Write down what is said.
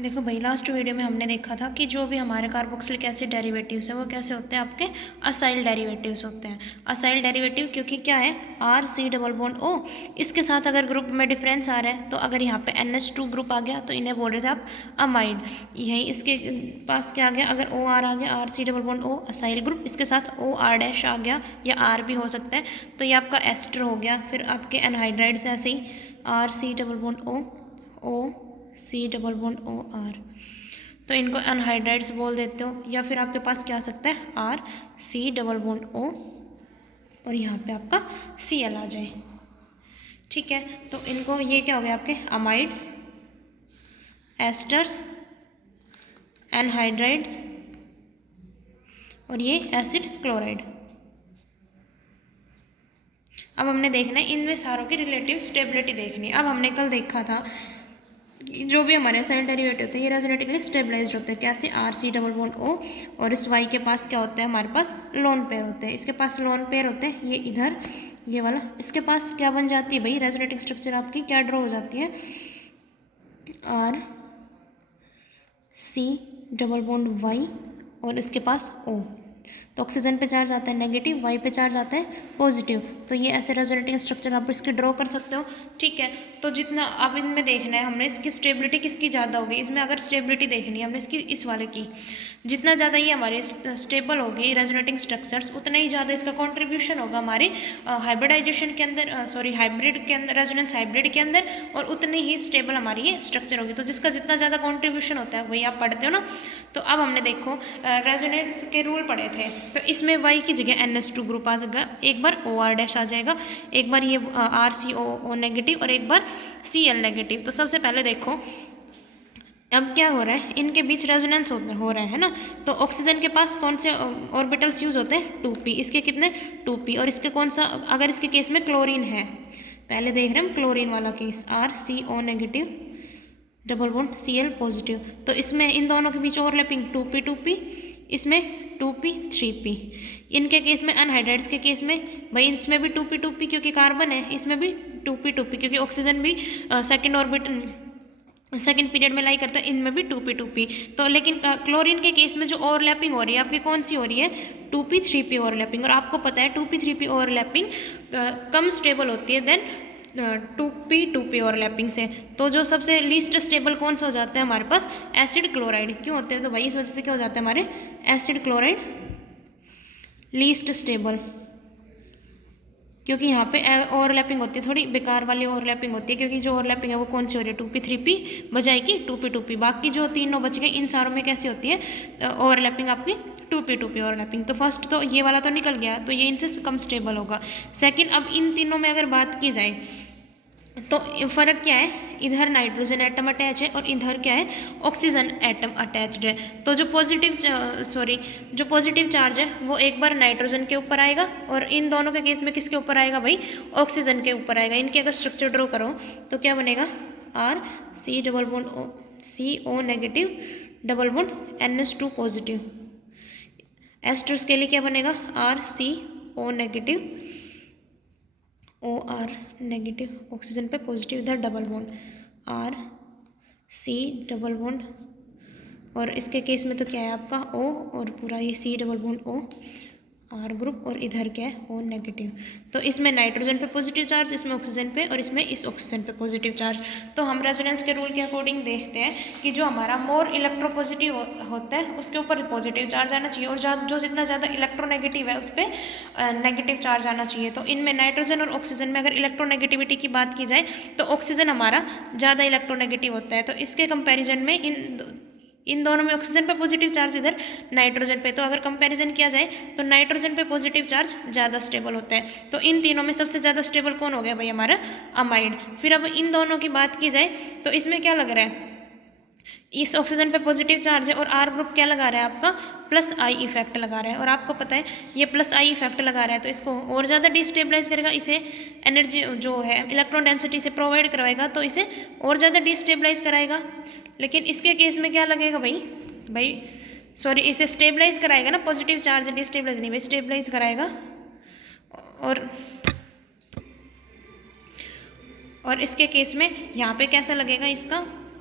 देखो भाई, last video में हमने देखा था कि जो भी हमारे कार्बोक्सिलिक एसिड डेरिवेटिव्स है वो कैसे होते हैं, आपके असाइल डेरिवेटिव्स होते हैं। असाइल डेरिवेटिव क्योंकि क्या है, R C double bond O, इसके साथ अगर ग्रुप में डिफरेंस आ रहा है तो अगर यहाँ पे NH2 ग्रुप आ गया तो इन्हें बोल रहे थे आप अमाइड। यही इसके पास क्या आ गया, अगर ओ आर आ गया, R C double bond O acyl group, इसके साथ ओ आर डैश आ गया या आर भी हो सकता है, तो ये आपका एस्टर हो गया। फिर आपके एनहाइड्राइड्स ऐसे ही R C double bond O C double bond O R, तो इनको अनहाइड्राइड्स बोल देते हो। या फिर आपके पास क्या आ सकता है, R C double bond O और यहाँ पे आपका Cl आ जाए। ठीक है, तो इनको ये क्या हो गया, आपके अमाइड्स, एस्टर्स, एनहाइड्राइड्स और ये एसिड क्लोराइड। अब हमने देखना है इनमें सारों की रिलेटिव स्टेबिलिटी देखनी है। अब हमने कल देखा था जो भी हमारे असाइल डेरिवेटिव होते हैं ये रेजोनेटिकली स्टेबलाइज्ड होते हैं। कैसे, R C double bond O, और इस वाई के पास क्या होता है, हमारे पास लोन पेयर होते हैं। इसके पास लोन पेयर होते हैं, ये इधर ये वाला, इसके पास क्या बन जाती है भाई, रेजोनेटिक स्ट्रक्चर आपकी क्या ड्रॉ हो जाती है, R C double bond Y और इसके पास ओ। तो ऑक्सीजन पे चार्ज आता है नेगेटिव, वाई पे चार्ज आता है पॉजिटिव, तो ये ऐसे रेजोनेटिंग स्ट्रक्चर आप इसके ड्रॉ कर सकते हो। ठीक है, तो जितना अब इनमें देखना है हमने, इसकी स्टेबिलिटी किसकी ज़्यादा होगी, इसमें अगर स्टेबिलिटी देखनी है हमने इसकी, इस वाले की, जितना ज़्यादा ये हमारे स्टेबल होगी रेजोनेटिंग स्ट्रक्चर्स, उतना ही ज़्यादा इसका कॉन्ट्रीब्यूशन होगा हमारे हाइब्रिडाइजेशन के अंदर, हाइब्रिड के अंदर, रेजोनेंस हाइब्रिड के अंदर, और उतनी ही स्टेबल हमारी ये स्ट्रक्चर होगी। तो जिसका जितना ज़्यादा कॉन्ट्रीब्यूशन होता है वही आप पढ़ते हो ना। तो अब हमने देखो रेजोनेंस के रूल पढ़े थे, तो इसमें वाई की जगह NH2 ग्रुप आ जाएगा, एक बार OR डैश आ जाएगा, एक बार ये RCOO नेगेटिव और एक बार Cl नेगेटिव। तो सबसे पहले देखो अब क्या हो रहा है, इनके बीच रेजोनेंस हो रहा है ना। तो ऑक्सीजन के पास कौन से ऑर्बिटल्स यूज होते हैं, 2p, इसके कितने 2p, और इसके कौन सा, अगर इसके केस में क्लोरीन है, पहले देख रहे हैं हम क्लोरीन वाला case, RCO negative double bond Cl positive, तो इसमें इन दोनों के बीच ओवरलैपिंग 2p, इसमें 2p 3p। इनके केस में अनहाइड्राइड्स के केस में भाई इसमें भी 2p क्योंकि कार्बन है, इसमें भी 2p क्योंकि ऑक्सीजन भी सेकंड ऑर्बिटल सेकंड पीरियड में लाई करता है, इनमें भी 2p। तो लेकिन क्लोरीन के केस में जो ओवरलैपिंग हो रही है आपकी कौन सी हो रही है, 2p 3p ओवरलैपिंग, और आपको पता है 2p 3p ओवरलैपिंग कम स्टेबल होती है देन 2p ओवरलैपिंग से। तो जो सबसे लीस्ट स्टेबल कौन सा हो जाता है हमारे पास, एसिड क्लोराइड। क्यों होते हैं, तो भाई इस वजह से क्या हो जाता है हमारे एसिड क्लोराइड लीस्ट स्टेबल, क्योंकि यहाँ पे ओवरलैपिंग होती है, थोड़ी बेकार वाली ओवरलैपिंग होती है, क्योंकि जो ओवरलैपिंग है वो कौन सी हो रही है, 2p 3p बजाय की 2p 2p। बाकी जो तीनों बच गए इन सारों में कैसी होती है ओवरलैपिंग आपकी 2p 2p ओवरलैपिंग। तो फर्स्ट तो ये वाला तो निकल गया, तो ये इनसे कम स्टेबल होगा। सेकंड, अब इन तीनों में अगर बात की जाए तो फ़र्क क्या है, इधर नाइट्रोजन एटम अटैच है और इधर क्या है, ऑक्सीजन एटम अटैच्ड है। तो जो पॉजिटिव चार्ज है वो एक बार नाइट्रोजन के ऊपर आएगा और इन दोनों के केस में किसके ऊपर आएगा भाई, ऑक्सीजन के ऊपर आएगा। इनके अगर स्ट्रक्चर ड्रॉ करो तो क्या बनेगा, R C double bond O CO negative double bond NH2 positive. Esters के लिए क्या बनेगा, RCO negative OR negative, oxygen पे पॉजिटिव, इधर double bond RC double bond, और इसके केस में तो क्या है आपका O और पूरा ये C double bond O R group, और इधर क्या है O नेगेटिव। तो इसमें नाइट्रोजन पे पॉजिटिव चार्ज, इसमें ऑक्सीजन पे, और इसमें इस ऑक्सीजन पे पॉजिटिव चार्ज। तो हम रेजोनेंस के रूल के अकॉर्डिंग देखते हैं कि जो हमारा मोर इलेक्ट्रोपॉजिटिव होता है उसके ऊपर पॉजिटिव चार्ज आना चाहिए, और जो जितना ज़्यादा इलेक्ट्रोनेगेटिव है उस पर नेगेटिव चार्ज आना चाहिए। तो इनमें नाइट्रोजन और ऑक्सीजन में अगर इलेक्ट्रोनेगेटिविटी की बात की जाए तो ऑक्सीजन हमारा ज़्यादा इलेक्ट्रोनेगेटिव होता है। तो इसके कंपेरिजन में इन दोनों में ऑक्सीजन पे पॉजिटिव चार्ज, इधर नाइट्रोजन पे, तो अगर कंपैरिजन किया जाए तो नाइट्रोजन पे पॉजिटिव चार्ज ज़्यादा स्टेबल होता है। तो इन तीनों में सबसे ज़्यादा स्टेबल कौन हो गया भाई, हमारा अमाइड। फिर अब इन दोनों की बात की जाए तो इसमें क्या लग रहा है, इस ऑक्सीजन पे पॉजिटिव चार्ज है और आर ग्रुप क्या लगा रहा है आपका, प्लस आई इफेक्ट लगा रहा है, और आपको पता है ये प्लस आई इफेक्ट लगा रहा है तो इसको और ज़्यादा डिस्टेबलाइज करेगा, इसे एनर्जी जो है इलेक्ट्रॉन डेंसिटी से प्रोवाइड करवाएगा तो इसे और ज़्यादा डिस्टेबलाइज कराएगा। लेकिन इसके केस में क्या लगेगा भाई सॉरी, इसे स्टेबलाइज कराएगा ना, पॉजिटिव चार्ज, डिस्टेबलाइज नहीं भाई, स्टेबलाइज कराएगा। और इसके केस में यहाँ पे कैसा लगेगा, इसका